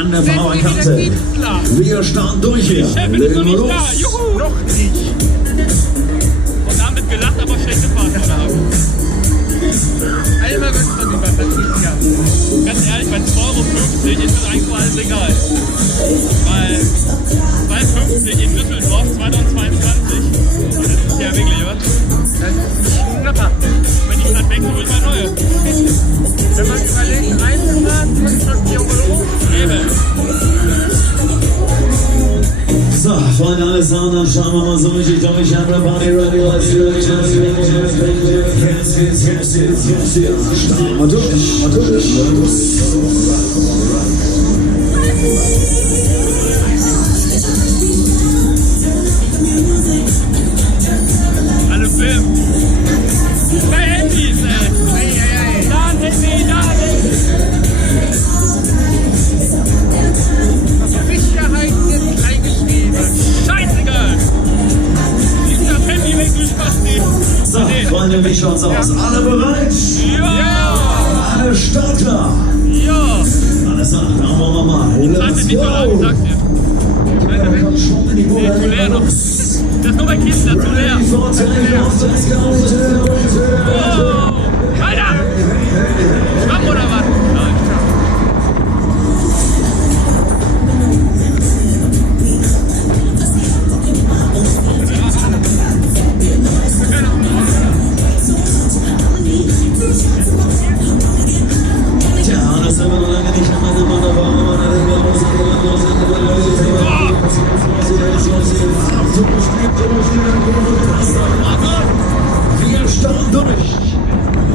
an der Fahrerkante. Wir starten durch hier. Legen wir los. Juhu. Noch nicht. Und damit gelacht, aber schlechte Fahrt. Einmal ganz von das ist ja. Ganz ehrlich, bei 2,50 € ist das eigentlich alles egal. Weil 2,50 in Düsseldorf 2022, das ist ja wirklich, was? Das ist Schnapper. Wenn ich das wechsle, hol ich mal neue. Wenn man überlegt, Einzelfahrt kostet schon 4 €. Eben. So, Freunde, alles an, dann schauen wir mal so richtig durch. Everybody ready, let's do it. Starten wir durch. Alle filmen. Zwei Handys, ey. Da ein Handy, da ein Handy. Sicherheit ist eingeschrieben. Scheißegal. Nimm das Handy weg, du Spasti. So, Freunde, wie schaut's aus? Alle bereit? Ja. Alle startklar? Ja. Alles klar, dann wollen wir mal. Let's Nicht so lang, go. sagst du. Nee, zu leer noch. Das ist nur bei Kinzler, zu leer. Oh. Alter! Schwamm oder was? Nein. Tja, das haben wir noch lange nicht mehr Wir starten durch.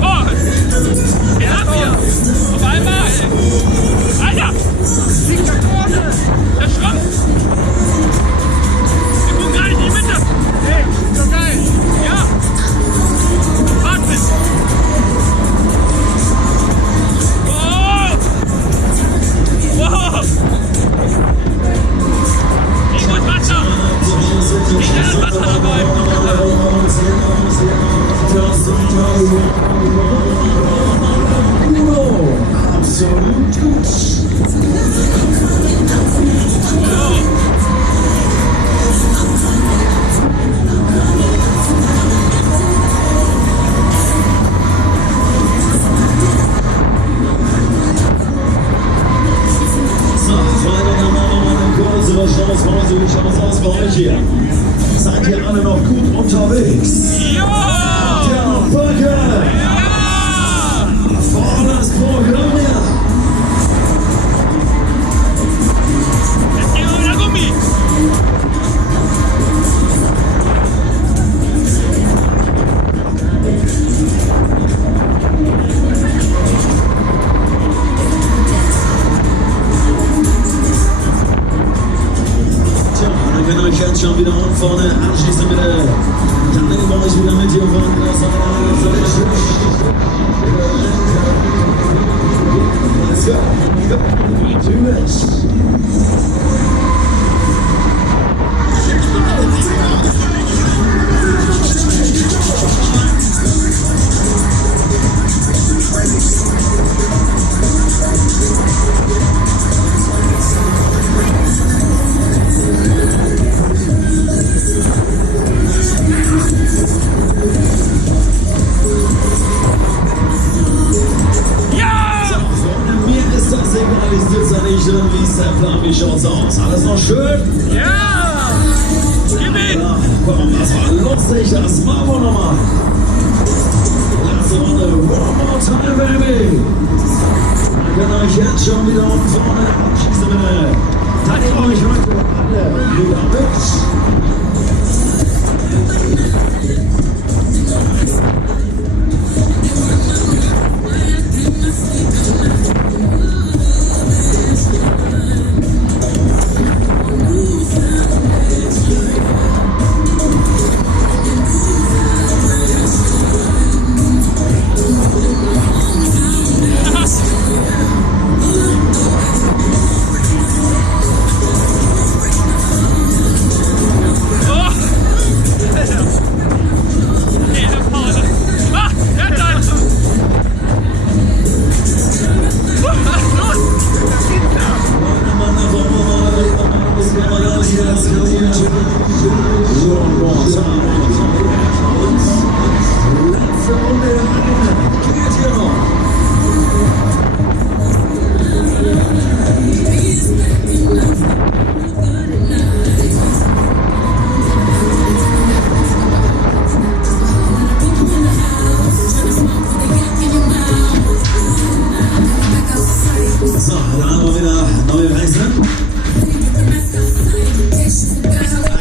Oh! Er hat mir! Auf einmal! Alter! Liegt da vorne! Der Schwamm! Wir gucken gar nicht in die Mitte! Hey, so geil! Ja! Warte! Oh! Wow! Ich muss Wasser! Ich will das Wasser dabei! Absolut gut. Wie schaut es aus bei euch hier? Seid ihr alle noch gut unterwegs? Ja! Ja, Böcke! Ja! Volles Programm hier! Jetzt gehen wir wieder Gummi! Wenn euch jetzt schon wieder von vorne anschließen bitte, dann nehmen wir euch wieder mit hier vorne. Let's go. Do it. Ich sitze nicht drin, wie ist der Plan, wie schaut's aus? Alles noch schön? Ja! Gib ihn! Ja, komm, das war lustig, das machen wir nochmal. Letzte Runde, one more time, baby! Dann könnt ihr euch jetzt schon wieder um vorne abschießen, bitte. Dann nehmt euch heute alle wieder mit. jetzt kann ich